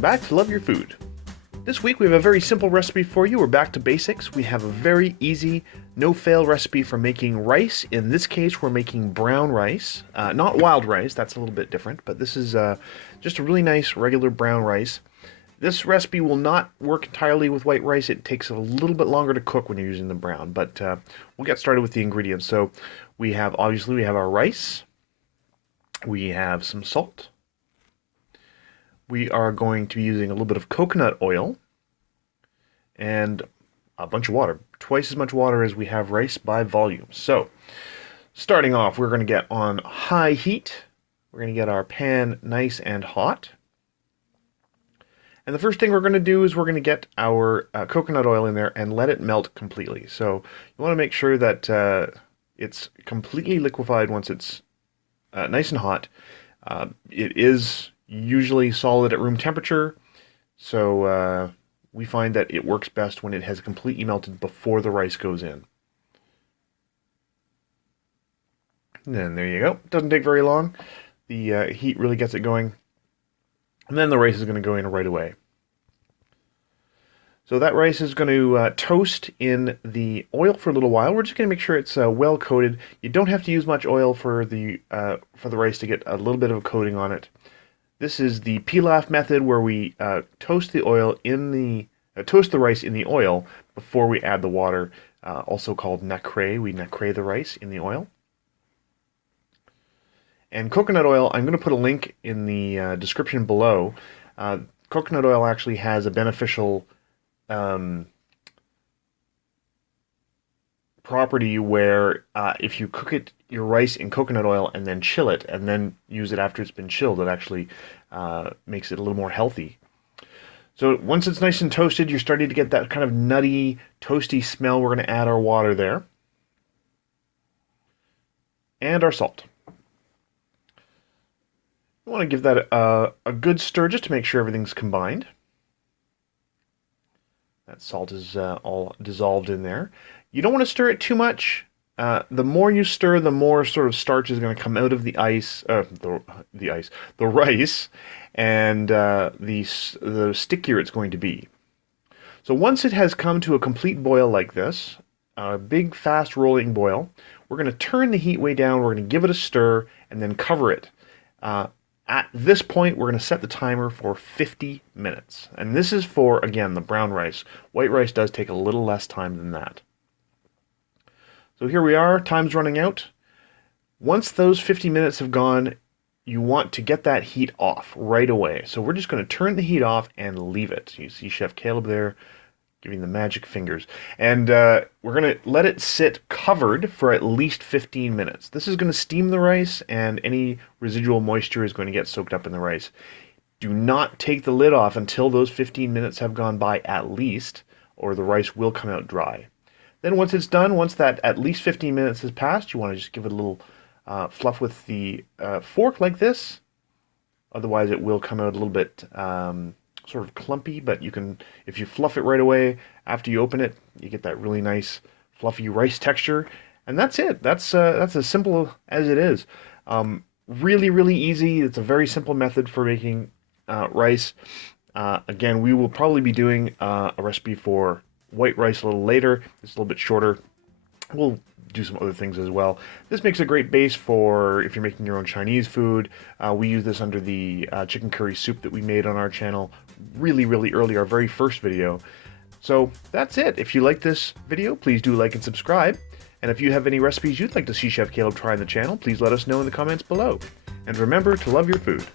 Welcome back to Love Your Food. This week we have a very simple recipe for you. We're back to basics. We have a very easy, no-fail recipe for making rice. In this case, we're making brown rice. Not wild rice, that's a little bit different, but this is just a really nice, regular brown rice. This recipe will not work entirely with white rice. It takes a little bit longer to cook when you're using the brown, but we'll get started with the ingredients. So we have our rice. We have some salt. We are going to be using a little bit of coconut oil and a bunch of water. Twice as much water as we have rice by volume. So, starting off, we're going to get on high heat. We're going to get our pan nice and hot. And the first thing we're going to do is we're going to get our coconut oil in there and let it melt completely. So, you want to make sure that it's completely liquefied once it's nice and hot. It is usually solid at room temperature, so we find that it works best when it has completely melted before the rice goes in. And then there you go. Doesn't take very long. The heat really gets it going. And then the rice is going to go in right away. So that rice is going to toast in the oil for a little while. We're just going to make sure it's well coated. You don't have to use much oil for the rice to get a little bit of a coating on it. This is the Pilaf method, where we toast the rice in the oil before we add the water, also called nacre. We nacre the rice in the oil. And coconut oil, I'm going to put a link in the description below. Coconut oil actually has a beneficial property where if you cook your rice in coconut oil and then chill it and then use it after it's been chilled, it actually makes it a little more healthy. So once it's nice and toasted, you're starting to get that kind of nutty, toasty smell. We're going to add our water there and our salt. You want to give that a good stir just to make sure everything's combined. That salt is all dissolved in there. You don't want to stir it too much. The more you stir, the more sort of starch is going to come out of the rice, and the stickier it's going to be. So once it has come to a complete boil like this, a big fast rolling boil, we're going to turn the heat way down. We're going to give it a stir and then cover it. At this point, we're going to set the timer for 50 minutes. And this is for, again, the brown rice. White rice does take a little less time than that. So here we are, time's running out. Once those 50 minutes have gone, you want to get that heat off right away. So we're just going to turn the heat off and leave it. You see Chef Caleb there giving the magic fingers. And we're going to let it sit covered for at least 15 minutes. This is going to steam the rice, and any residual moisture is going to get soaked up in the rice. Do not take the lid off until those 15 minutes have gone by at least, or the rice will come out dry. Then once it's done, once that at least 15 minutes has passed, you want to just give it a little fluff with the fork like this. Otherwise it will come out a little bit sort of clumpy, but you can, if you fluff it right away after you open it, you get that really nice fluffy rice texture. And that's it. That's as simple as it is. Really, really easy. It's a very simple method for making rice. Again, we will probably be doing a recipe for white rice a little later. It's a little bit shorter. We'll do some other things as well. This makes a great base for if you're making your own Chinese food. We use this under the chicken curry soup that we made on our channel really, really early, our very first video. So that's it. If you like this video, please do like and subscribe. And if you have any recipes you'd like to see Chef Caleb try on the channel, please let us know in the comments below. And remember to love your food.